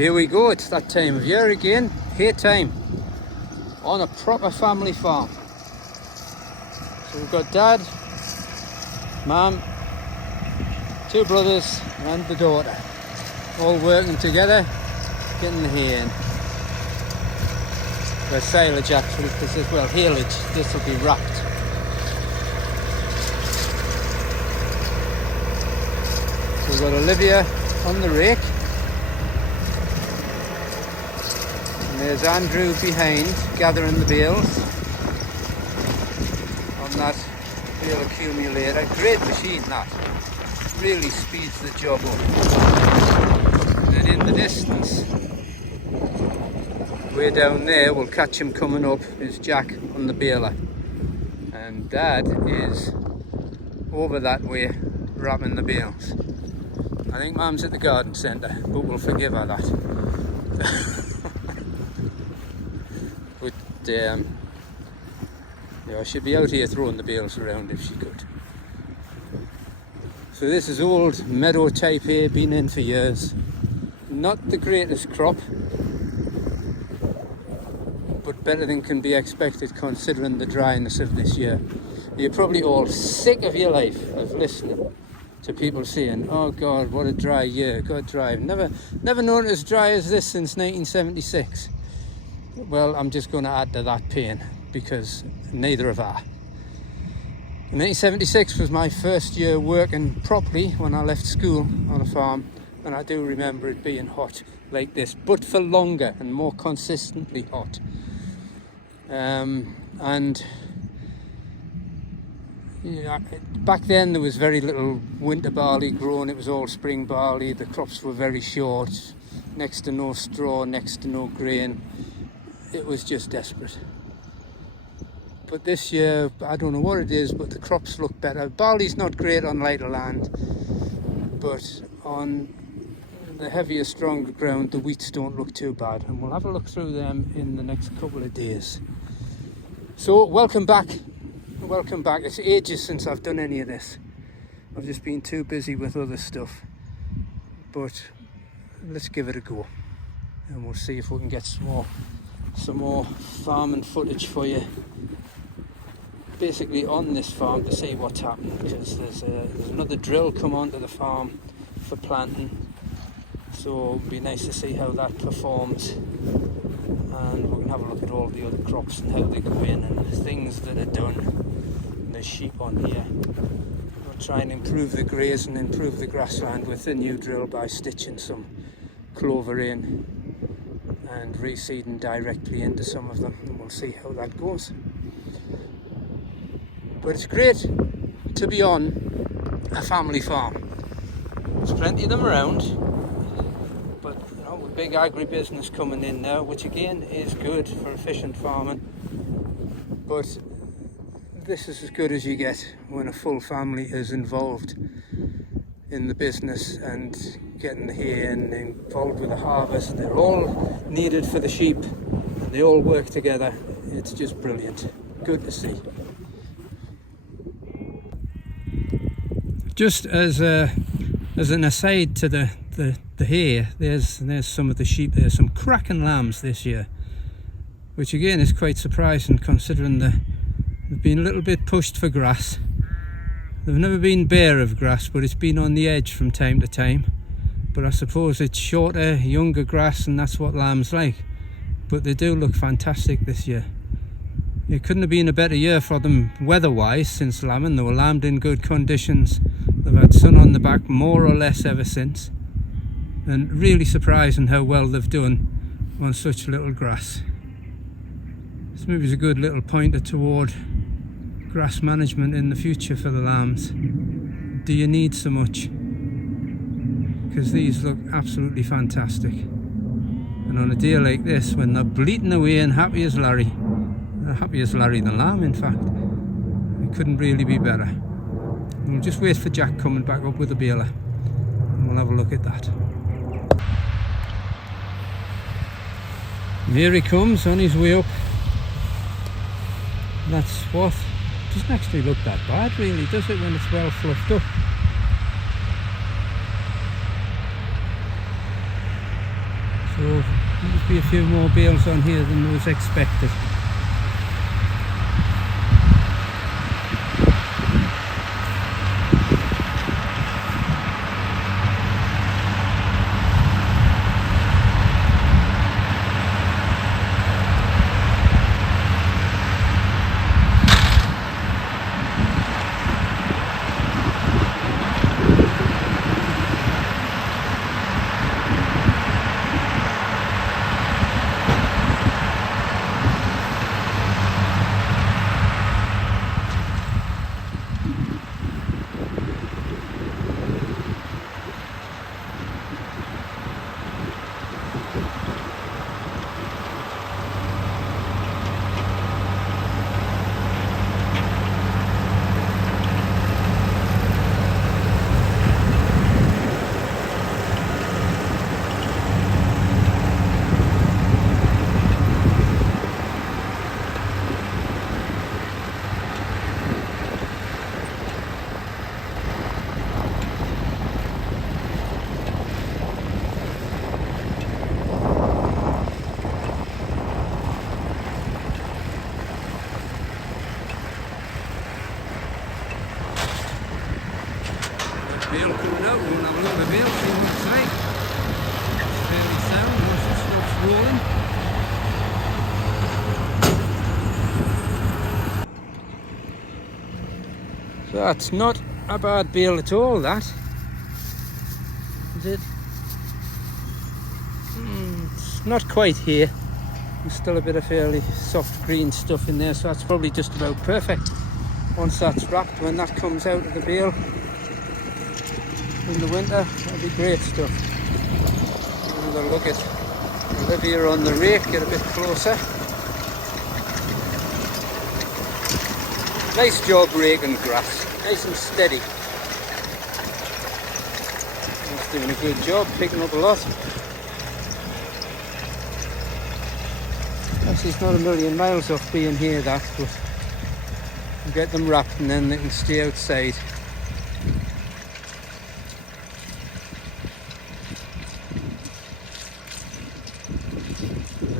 Here we go, it's that time of year again, hay time, on a proper family farm. So we've got Dad, Mum, 2 brothers and the daughter, all working together, getting the hay in. Well, silage actually, because as well, haylage, this will be wrapped. So we've got Olivia on the rake. There's Andrew behind, gathering the bales on that bale accumulator. Great machine that, really speeds the job up. And then in the distance, way down there, we'll catch him coming up, is Jack on the baler. And Dad is over that way, wrapping the bales. I think Mum's at the garden centre, but we'll forgive her that. Yeah, she'd be out here throwing the bales around if she could. So this is old meadow type hay, been in for years. Not the greatest crop, but better than can be expected considering the dryness of this year. You're probably all sick of your life of listening to people saying, oh God, what a dry year, God dry. Never known it as dry as this since 1976. Well, I'm just going to add to that pain, because neither have I. 1976 was my first year working properly when I left school on a farm, and I do remember it being hot like this, but for longer and more consistently hot. And yeah, back then there was very little winter barley grown, it was all spring barley, the crops were very short, next to no straw, next to no grain. It was just desperate. But this year, I don't know what it is, but the crops look better. Barley's not great on lighter land, but on the heavier, stronger ground, the wheats don't look too bad. And we'll have a look through them in the next couple of days. So, welcome back. Welcome back. It's ages since I've done any of this. I've just been too busy with other stuff. But let's give it a go. And we'll see if we can get some more farming footage for you, basically on this farm, to see what's happening, because there's another drill come onto the farm for planting, so it'd be nice to see how that performs, and we can have a look at all the other crops and how they go in and the things that are done. And there's sheep on here. We'll try and improve the graze and improve the grassland with the new drill by stitching some clover in and reseeding directly into some of them, and we'll see how that goes. But it's great to be on a family farm. There's plenty of them around, but you know, with big agribusiness coming in now, which again is good for efficient farming, but this is as good as you get when a full family is involved in the business and getting the hay and involved with the harvest. They're all needed for the sheep and they all work together. It's just brilliant. Good to see. Just as an aside to the hay, there's some of the sheep there, some cracking lambs this year, which again is quite surprising considering they've been a little bit pushed for grass. They've never been bare of grass, but it's been on the edge from time to time. But I suppose it's shorter, younger grass, and that's what lambs like. But they do look fantastic this year. It couldn't have been a better year for them weather-wise since lambing. They were lambed in good conditions. They've had sun on the back more or less ever since. And really surprising how well they've done on such little grass. This maybe is a good little pointer toward grass management in the future for the lambs. Do you need so much? Because these look absolutely fantastic. And on a day like this, when they're bleating away and happy as Larry, they're happy as Larry the lamb, in fact, it couldn't really be better. And we'll just wait for Jack coming back up with the baler, and we'll have a look at that. And here he comes on his way up. That swath doesn't actually look that bad, really, does it, when it's well fluffed up? be a few more bales on here than was expected. Bale coming out, we'll have another bale, see what it's like. It's fairly sound once it stops rolling. So that's not a bad bale at all, that. Is it? It's not quite here. There's still a bit of fairly soft green stuff in there, so that's probably just about perfect. Once that's wrapped, when that comes out of the bale in the winter, that'll be great stuff. Give another look at Olivia on the rake, get a bit closer. Nice job raking grass, nice and steady. He's doing a good job, picking up a lot. Actually, it's not a million miles off being here, that, but we'll get them wrapped and then they can stay outside.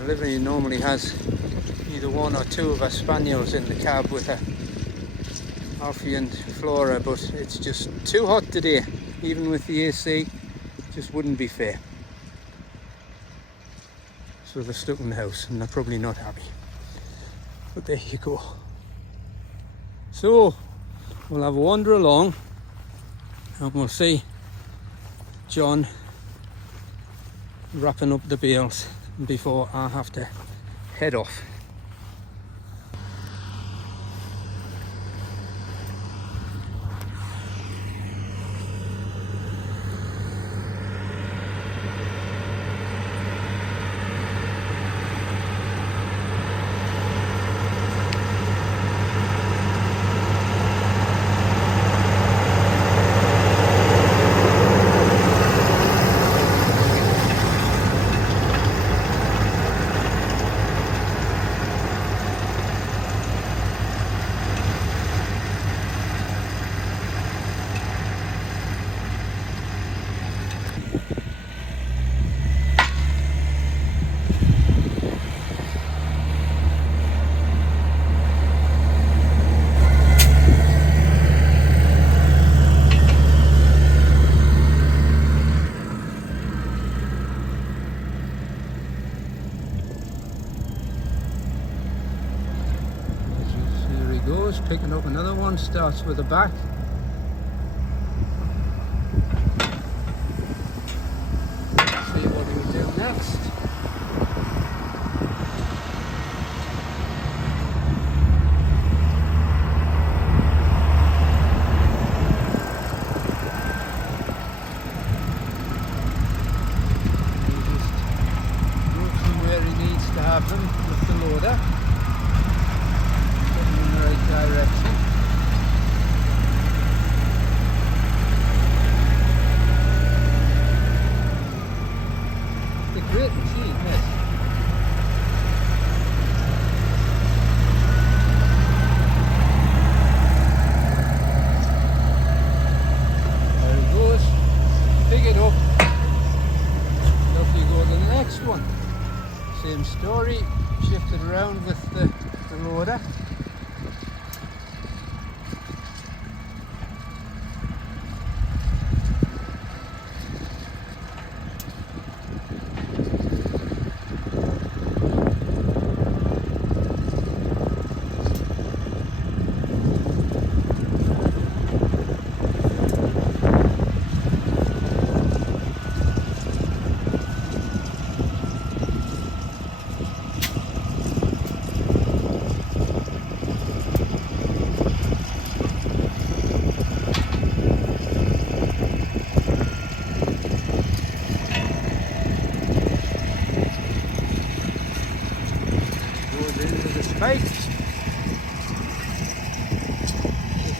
Olivia normally has either one or two of her spaniels in the cab with her, Alfie and Flora, but it's just too hot today. Even with the AC, just wouldn't be fair. So they're stuck in the house and they're probably not happy. But there you go. So we'll have a wander along and we'll see John wrapping up the bales before I have to head off. Goes, picking up another one, starts with the back. See what he will do next. He just moves them where he needs to have them with the loader. Direction. They're great machine, yes. There he goes. Pick it up. And off you go to the next one. Same story, shifted around with the loader. Right, lift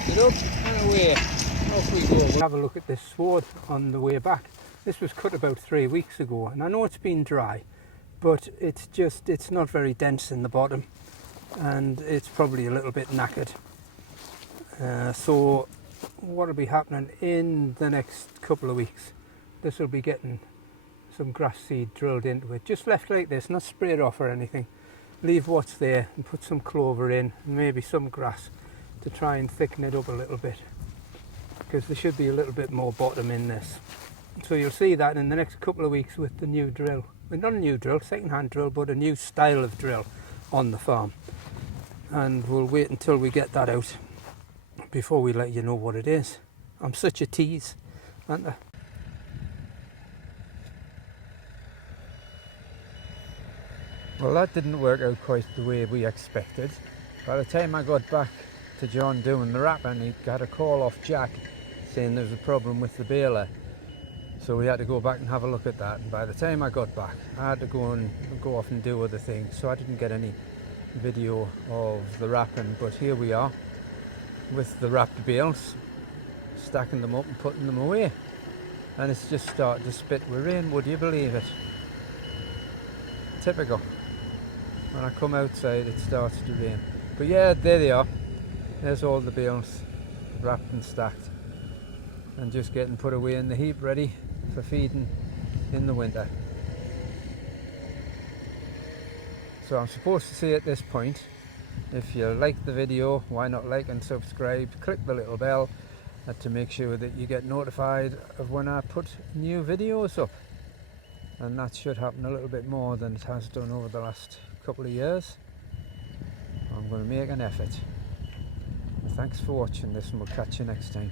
it up and away, off we go. We'll have a look at this sward on the way back. This was cut about 3 weeks ago, and I know it's been dry, but it's not very dense in the bottom, and it's probably a little bit knackered. So what will be happening in the next couple of weeks, this will be getting some grass seed drilled into it, just left like this, not sprayed off or anything. Leave what's there and put some clover in and maybe some grass to try and thicken it up a little bit, because there should be a little bit more bottom in this. So you'll see that in the next couple of weeks with the new drill. Well, not a new drill, second-hand drill, but a new style of drill on the farm. And we'll wait until we get that out before we let you know what it is. I'm such a tease, aren't I? Well, that didn't work out quite the way we expected. By the time I got back to John doing the wrapping, he got a call off Jack saying there was a problem with the baler. So we had to go back and have a look at that. And by the time I got back, I had to go off and do other things. So I didn't get any video of the wrapping. But here we are with the wrapped bales, stacking them up and putting them away. And it's just started to spit with rain, would you believe it? Typical. When I come outside it starts to rain. But yeah, there they are. There's all the bales wrapped and stacked and just getting put away in the heap, ready for feeding in the winter. So I'm supposed to say at this point, if you like the video, why not like and subscribe, click the little bell to make sure that you get notified of when I put new videos up. And that should happen a little bit more than it has done over the last couple of years. I'm going to make an effort. Thanks for watching this, and we'll catch you next time.